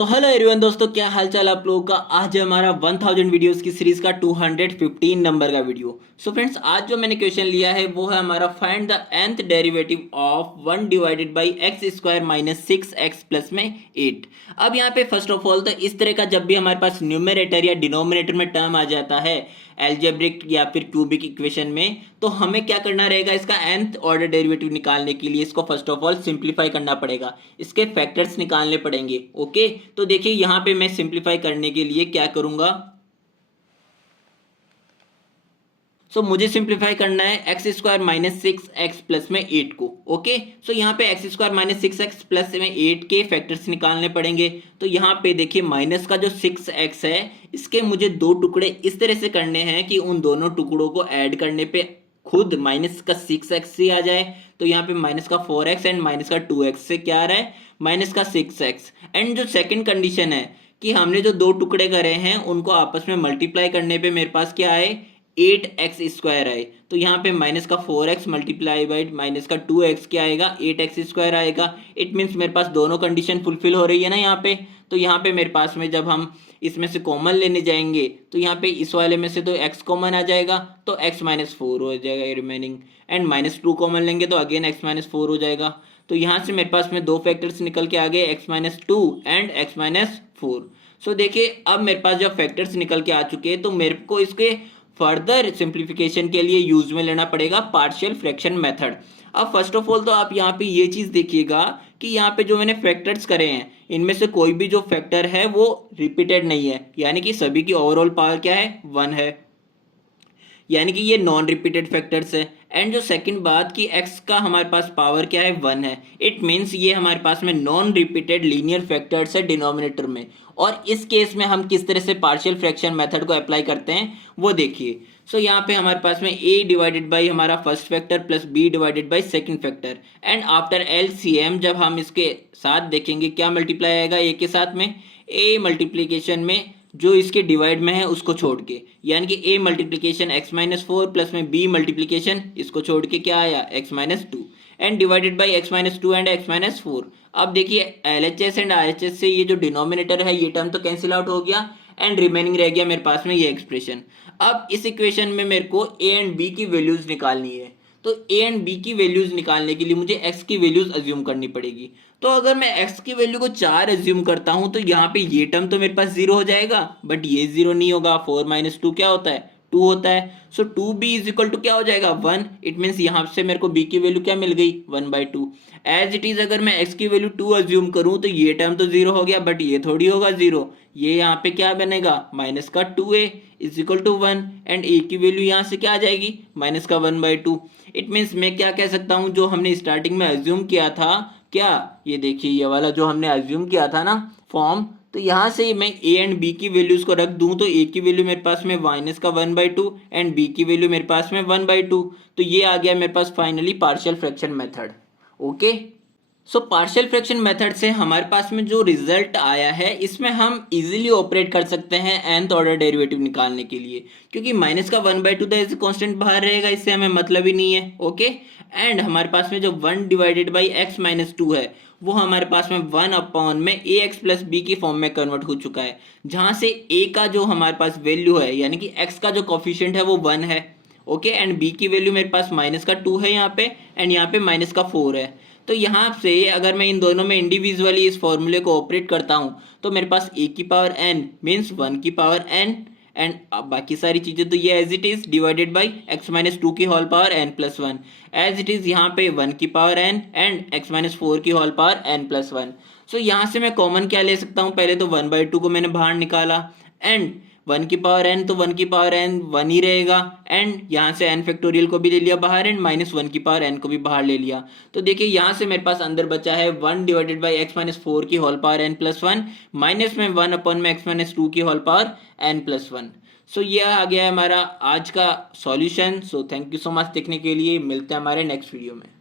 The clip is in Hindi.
तो हेलो एवरीवन दोस्तों, क्या हाल चाल आप लोगों का। आज है हमारा 1000 वीडियोस की सीरीज का 215 नंबर का वीडियो। सो फ्रेंड्स, आज जो मैंने क्वेश्चन लिया है वो है हमारा find the nth derivative of 1 divided by x square minus 6x plus में 8। अब यहाँ पे फर्स्ट ऑफ ऑल तो इस तरह का जब भी हमारे पास न्यूमरेटर या डिनोमिनेटर में टर्म आ जाता है एल्जेब्रिक या फिर क्यूबिक इक्वेशन में, तो हमें क्या करना रहेगा, इसका nth ऑर्डर डेरिवेटिव निकालने के लिए इसको फर्स्ट ऑफ ऑल सिंप्लीफाई करना पड़ेगा, इसके फैक्टर्स निकालने पड़ेंगे। ओके, तो देखिए यहाँ पे मैं सिंप्लीफाई करने के लिए क्या करूंगा। मुझे सिंप्लीफाई करना है x square minus 6x plus में 8 को। ओके, यहाँ पे x square minus 6x plus में 8 के फैक्टर्स निकालने पड़ेंगे। तो यहाँ पे देखिए माइनस का जो 6x है इसके मुझे दो टुकड़े इस तरह से करने हैं कि उन दोनों टुकड़ों को ऐड करने पे खुद माइनस का 6x ही आ जाए। तो यहाँ पे माइनस का 4x एंड माइनस का 2x से क्या आ रहा है, माइनस का 6x। एंड जो सेकंड कंडीशन है कि हमने जो दो टुकड़े करे हैं उनको आपस में मल्टीप्लाई करने पे मेरे पास क्या आए, 8x स्क्वायर आए। तो यहाँ पे माइनस का 4x मल्टीप्लाई बाई माइनस का 2x क्या आएगा, 8x स्क्वायर आएगा। इट मीन्स मेरे पास दोनों कंडीशन फुलफिल हो रही है ना यहाँ पे। तो यहाँ पे मेरे पास में जब हम इसमें से कॉमन लेने जाएंगे तो यहाँ पे इस वाले में से तो x कॉमन आ जाएगा, तो x माइनस 4 हो जाएगा रिमेनिंग। एंड माइनस 2 कॉमन लेंगे तो अगेन x माइनस 4 हो जाएगा। तो यहाँ से मेरे पास में दो फैक्टर्स निकल के आ गए, x minus 2 and x minus 4। देखिए अब मेरे पास जब फैक्टर्स निकल के आ चुके हैं तो मेरे को इसके फर्दर सिंप्लीफिकेशन के लिए यूज में लेना पड़ेगा पार्शियल फ्रैक्शन मेथड। अब फर्स्ट ऑफ ऑल तो आप यहाँ पे ये चीज़ देखिएगा कि यहाँ पे जो मैंने फैक्टर्स करे हैं इनमें से कोई भी जो फैक्टर है वो रिपीटेड नहीं है, यानी कि सभी की ओवरऑल पावर क्या है, 1 है, यानी कि ये नॉन रिपीटेड फैक्टर्स है। एंड जो सेकंड बात कि x का हमारे पास पावर क्या है, 1 है। इट मीन्स ये हमारे पास में नॉन रिपीटेड लीनियर फैक्टर्स है डिनोमिनेटर में। और इस केस में हम किस तरह से पार्शियल फ्रैक्शन मेथड को अप्लाई करते हैं वो देखिए। यहाँ पे हमारे पास में a डिवाइडेड बाई हमारा first factor plus b divided by second factor. And after LCM जब हम इसके साथ देखेंगे क्या मल्टीप्लाई आएगा a के साथ में, a मल्टीप्लीकेशन में जो इसके डिवाइड में है उसको छोड़ के, यानी कि a multiplication x minus 4 plus में b मल्टीप्लीकेशन इसको छोड़ के क्या आया, x minus 2 and divided by x minus 2 and x minus 4। अब देखिए LHS एंड RHS से ये जो डिनोमिनेटर है ये टर्म तो कैंसिल आउट हो गया एंड रिमेनिंग रह गया मेरे पास में ये एक्सप्रेशन। अब इस इक्वेशन में मेरे को a एंड b की वैल्यूज निकालनी है। तो a एंड b की वैल्यूज निकालने के लिए मुझे x की वैल्यूज अज्यूम करनी पड़ेगी। तो अगर मैं x की वैल्यू को 4 अज्यूम करता हूं तो यहाँ पे ये टर्म तो मेरे पास 0 हो जाएगा, बट ये 0 नहीं होगा। 4 माइनस 2 क्या होता है, 2 होता है। 2b इज इक्वल टू क्या हो जाएगा, 1। इट मीन्स यहाँ से मेरे को b की वैल्यू क्या मिल गई, 1/2। एज इट इज अगर मैं x की वैल्यू 2 अज्यूम करूँ तो ये टर्म तो 0 हो गया, बट ये थोड़ी होगा 0। ये यहाँ पे क्या बनेगा, माइनस का 2a is equal to 1 and a की वैल्यू यहाँ से क्या आ जाएगी, माइनस का 1/2। इट मीन्स मैं क्या कह सकता हूँ, जो हमने स्टार्टिंग में अज्यूम किया था, क्या ये देखिए ये वाला जो हमने अज्यूम किया था ना फॉर्म, तो यहाँ से मैं a एंड b की वैल्यूज को रख दूं तो a की वैल्यू मेरे पास में माइनस का 1/2 एंड b की वैल्यू मेरे पास में 1/2। तो ये आ गया मेरे पास finally partial fraction method. Okay, partial fraction method से हमारे पास में जो रिजल्ट आया है इसमें हम इजीली ऑपरेट कर सकते हैं nth ऑर्डर डेरिवेटिव निकालने के लिए, क्योंकि माइनस का 1/2 तो एज कॉन्स्टेंट बाहर रहेगा, इससे हमें मतलब ही नहीं है। ओके, एंड हमारे पास में जो 1 डिवाइडेड बाई एक्स माइनस 2 है वो हमारे पास में 1 अपॉन में ए एक्स प्लस बी की फॉर्म में कन्वर्ट हो चुका है, जहां से a का जो हमारे पास वैल्यू है यानी कि x का जो कॉफिशिएंट है वो 1 है। ओके, एंड b की वैल्यू मेरे पास माइनस का 2 है यहाँ पे, एंड यहाँ पे माइनस का 4 है। तो यहाँ से अगर मैं इन दोनों में इंडिविजुअली इस फॉर्मूले को ऑपरेट करता हूँ तो मेरे पास a की पावर n मीन्स 1 की पावर n एंड बाकी सारी चीज़ें तो ये as it is divided by x minus 2 की whole power n plus 1 as it is यहाँ पे 1 की power n and x minus 4 की होल पावर n प्लस 1। यहाँ से मैं कॉमन क्या ले सकता हूँ, पहले तो 1/2 को मैंने बाहर निकाला एंड 1 की पावर n तो 1 की पावर n 1 ही रहेगा, एंड यहाँ से n फैक्टोरियल को भी ले लिया बाहर एंड माइनस 1 की पावर n को भी बाहर ले लिया। तो देखिए यहाँ से मेरे पास अंदर बचा है 1 डिवाइडेड बाई एक्स माइनस 4 की whole power n plus 1 minus में 1 अपॉन में एक्स माइनस 2 की होल पावर n प्लस 1। ये आ गया है हमारा आज का solution. Thank you so much देखने के लिए, मिलते हैं हमारे नेक्स्ट वीडियो में।